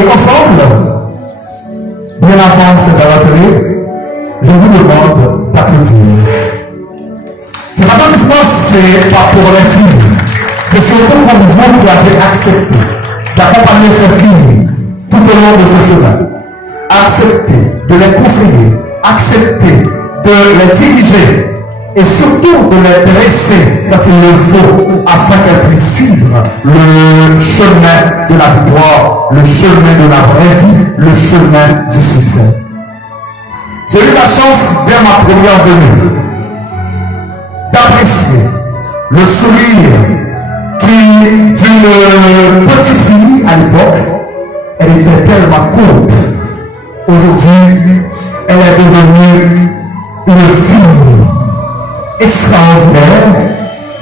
Et ensemble, bien avant cette rentrée, je vous demande d'applaudir. C'est pas tant que c'est pas pour les filles. C'est surtout pour vous qui avez accepté d'accompagner ces filles tout au long de ce chemin. Accepter de les conseiller, accepter de les diriger et surtout de les dresser quand il le faut afin qu'elles puissent suivre le chemin de la victoire, le chemin de la vraie vie, le chemin du succès. J'ai eu la chance dès ma première venue d'apprécier le sourire qui, d'une petite fille à l'époque, elle était tellement courte. Aujourd'hui, elle est devenue une fille extraordinaire,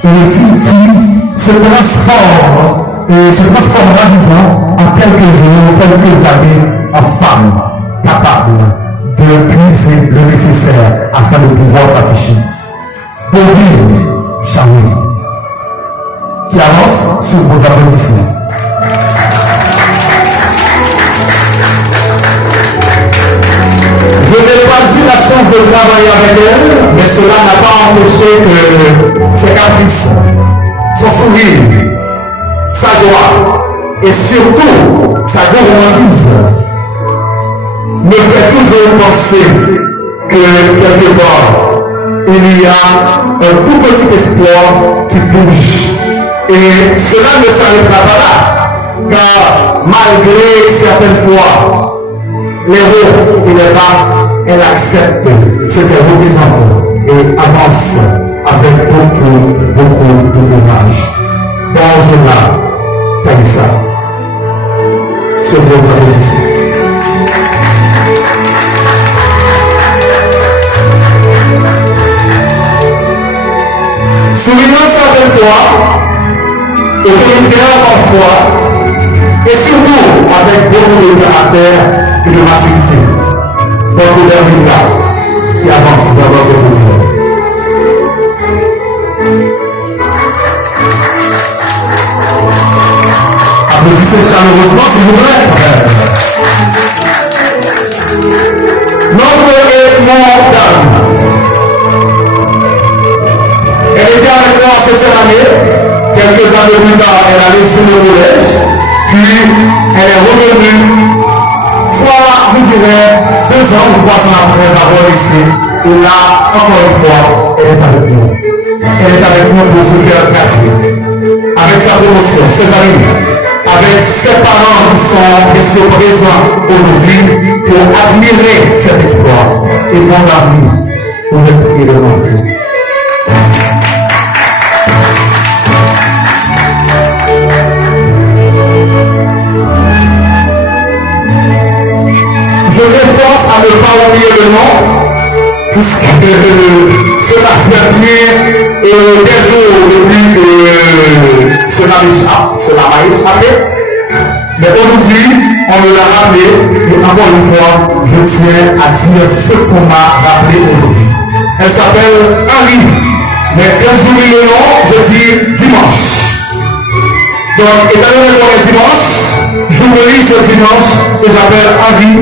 une fille qui se transforme et se transformera, disons, en quelques jours, quelques années, en femme capable de puiser le nécessaire afin de pouvoir s'afficher. Bovine Charlie, qui avance sur vos applaudissements. Je n'ai pas eu la chance de travailler avec elle, mais cela n'a pas empêché que ses caprices, son sourire, sa joie et surtout sa gourmandise me fait toujours penser que quelque part il y a un tout petit espoir qui bouge. Et cela ne s'arrêtera pas là, car malgré certaines fois les hauts et les bas, elle accepte ce qu'elle représente et avance avec beaucoup de courage. Bonjour, Taïssa, sur vos applaudissements. Soulignant certaines fois, autoritaire parfois, et surtout avec beaucoup de caractère et de maturité. Notre dernier gars qui avance dans notre quotidien. Applaudissez chaleureusement, s'il vous plaît. Notre élément dame. Elle était avec moi en 7e année. Quelques années plus tard, elle a laissé le collège. Puis, elle est revenue. Soit, je dirais, 2 ans ou 3 ans après avoir laissé. Et là, encore une fois, elle est avec nous. Elle est avec nous pour se faire placer. Avec sa promotion, ses amis, avec ses parents qui sont restés présents aujourd'hui pour admirer cet exploit. Et bon avenir, vous êtes priés de rentrer. Je m'efforce à ne pas oublier le nom, puisque cela fait bien des jours depuis que cela m'a échappé. Mais aujourd'hui, on me l'a rappelé, et encore une fois, je tiens à dire ce qu'on m'a rappelé aujourd'hui. Elle s'appelle Henri, mais quand j'oublie le nom, je dis dimanche. Donc, étant donné qu'on est dimanche, j'oublie ce dimanche que j'appelle Henri.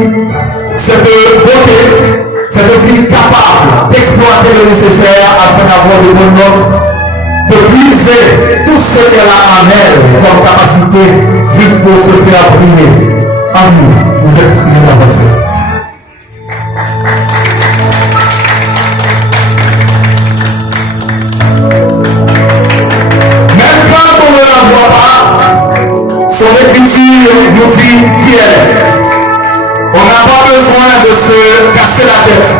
Cette beauté, cette fille capable d'exploiter le nécessaire afin d'avoir de bonnes notes, de puiser tout ce qu'elle a en elle comme capacité juste pour se faire briller. Henri, vous êtes priés d'avancer. Même quand on ne la voit pas, son écriture nous dit qui elle est. On n'a pas besoin de se casser la tête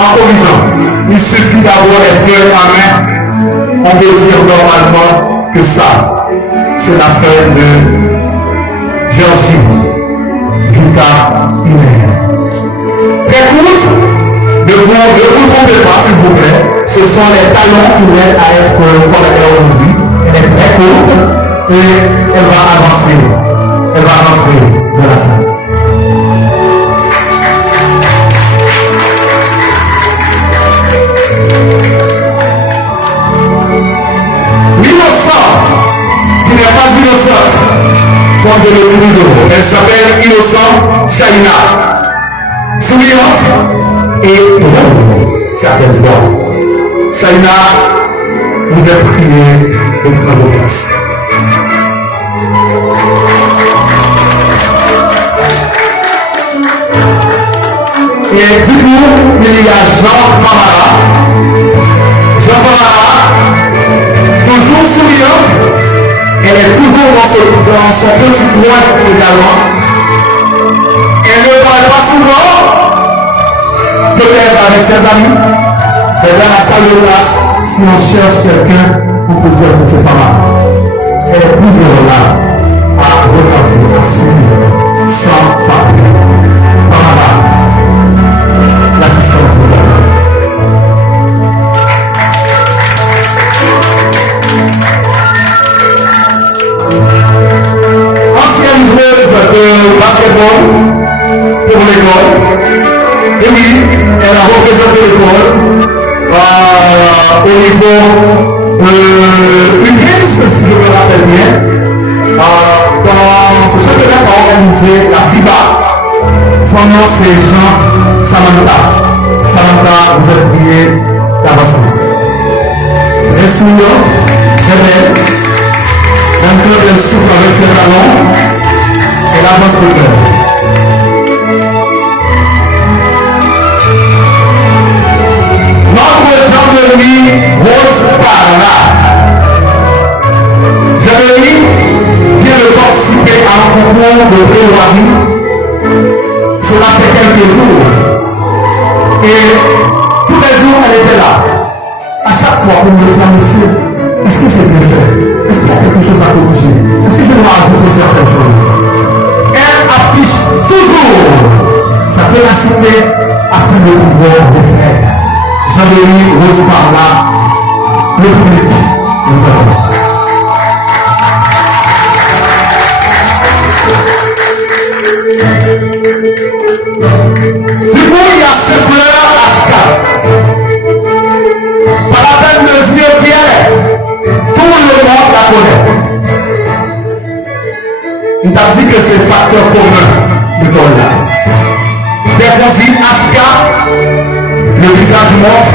en corrigeant. Il suffit d'avoir les feuilles en main. On peut dire normalement que ça, c'est la feuille de Georgie Vita Hiner. Très courte, ne vous trompez pas s'il vous plaît. Ce sont les talons qui l'aident à être comme elle est aujourd'hui. Elle est très courte et elle va avancer. Elle va rentrer dans la salle. L'innocent qui n'est pas innocente, comme je le dis toujours, elle s'appelle Innocente Shaina. Souriante et drôle, certaines fois. Shaina, vous êtes priée de prendre vos places. Et du coup, il y a Jean Famara. Jean Famara, toujours souriante, elle est toujours dans son petit coin également. Elle ne parle pas souvent, peut-être avec ses amis, mais dans la salle de classe, si on cherche quelqu'un, on peut dire que c'est Famara. Elle est toujours là, à regarder, à suivre, sans parler. Famara. L'assistance de la ancienne joueuse de basketball pour l'école. Et oui, elle a représenté l'école au niveau U15, si je me rappelle bien. Dans ce championnat a organisé la FIBA. Son nom c'est Jean Samantha. Samantha, vous êtes priée d'avancer. Très souriante, très belle. D'un cœur, elle souffle avec ses talons. Elle avance le cœur. Notre Jean-Denis Rose Parla. Jean-Denis vient de participer à un concours de plaidoirie. Cela fait quelques jours. Et tous les jours, elle était là. À chaque fois, on me disait, monsieur, est-ce que c'est bien fait? Est-ce qu'il y a quelque chose à corriger? Est-ce que je dois ajouter certaines choses? Elle affiche toujours sa ténacité afin de pouvoir défaire. Jean-Denis Rose Parla, le public, nous avons. Du coup, il y a cette fleur HK. Pas la peine de dire qui elle est. Tout le monde la connaît. Il t'a dit que c'est facteur commun de là. Dès qu'on dit HK, le visage monte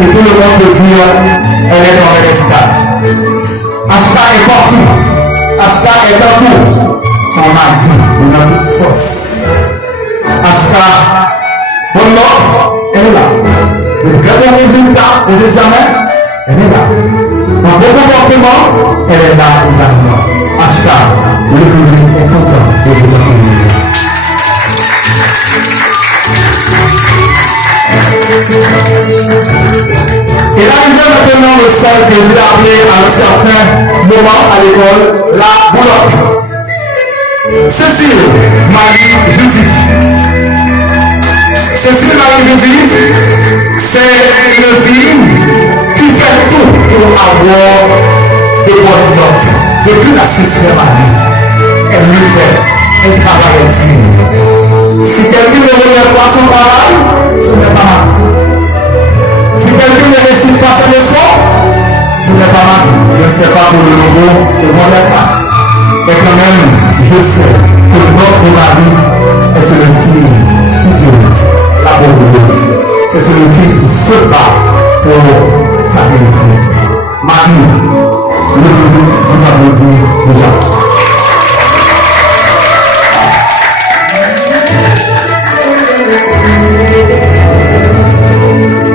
et tout le monde peut dire elle est dans l'espace. HK est partout. HK est dans tout. Son mari, on a toute sauce. Ashka, bonne note, elle est là. Le très bon résultat des examens, elle est là. Un bon comportement, elle est là également. Ashka, le public est content de vous accueillir. Et là, il vient maintenant le sol que j'ai appelé à un certain moment à l'école, la boulotte. Cécile Marie-Judith. Cécile Marie-Judith, c'est une fille qui fait tout pour avoir de bonnes notes. Depuis la 6e année, elle luttait, elle travaillait digne. Si quelqu'un ne regarde pas son travail, ce n'est pas mal. Si quelqu'un ne réussit pas ses leçons, ce n'est pas mal. Je ne sais pas pour le nouveau, c'est mon pas. Mais quand même, je sais que notre mari est une fille studieuse, laborieuse. C'est une fille qui se bat pour sa réussite. Marie, le public vous applaudit déjà.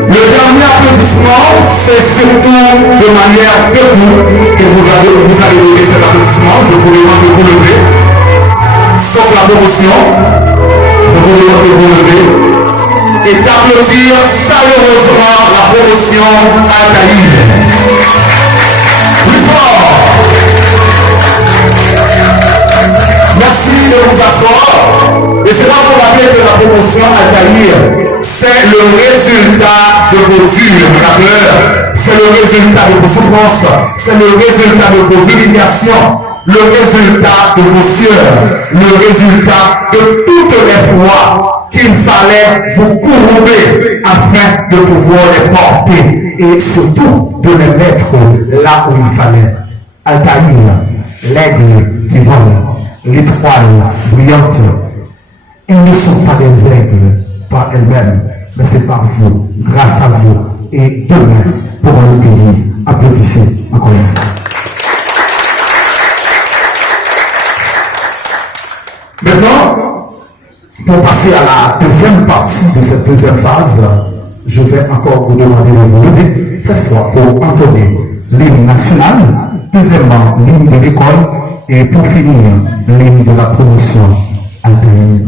Le dernier applaudissement, c'est surtout de manière debout que vous allez donner cet applaudissement. Je vous demande de vous lever. Sauf la promotion, je vous demande de vous lever et d'applaudir chaleureusement la promotion Altaïde. Plus fort. Merci de vous asseoir. Et c'est là qu'on va dire que la promotion Altaïde, c'est le résultat de vos durs labeurs, c'est le résultat de vos souffrances, c'est le résultat de vos humiliations, le résultat de vos sueurs, le résultat de toutes les fois qu'il fallait vous courber afin de pouvoir les porter et surtout de les mettre là où il fallait. Altaïr, l'aigle qui vole, l'étoile brillante. Ils ne sont pas des aigles par elles-mêmes, mais c'est par vous, grâce à vous, et demain pour le pays. Applaudissez encore une fois. Maintenant, pour passer à la deuxième partie de cette deuxième phase, je vais encore vous demander de vous lever, cette fois pour entonner l'hymne national, deuxièmement l'hymne de l'école, et pour finir l'hymne de la promotion. Albert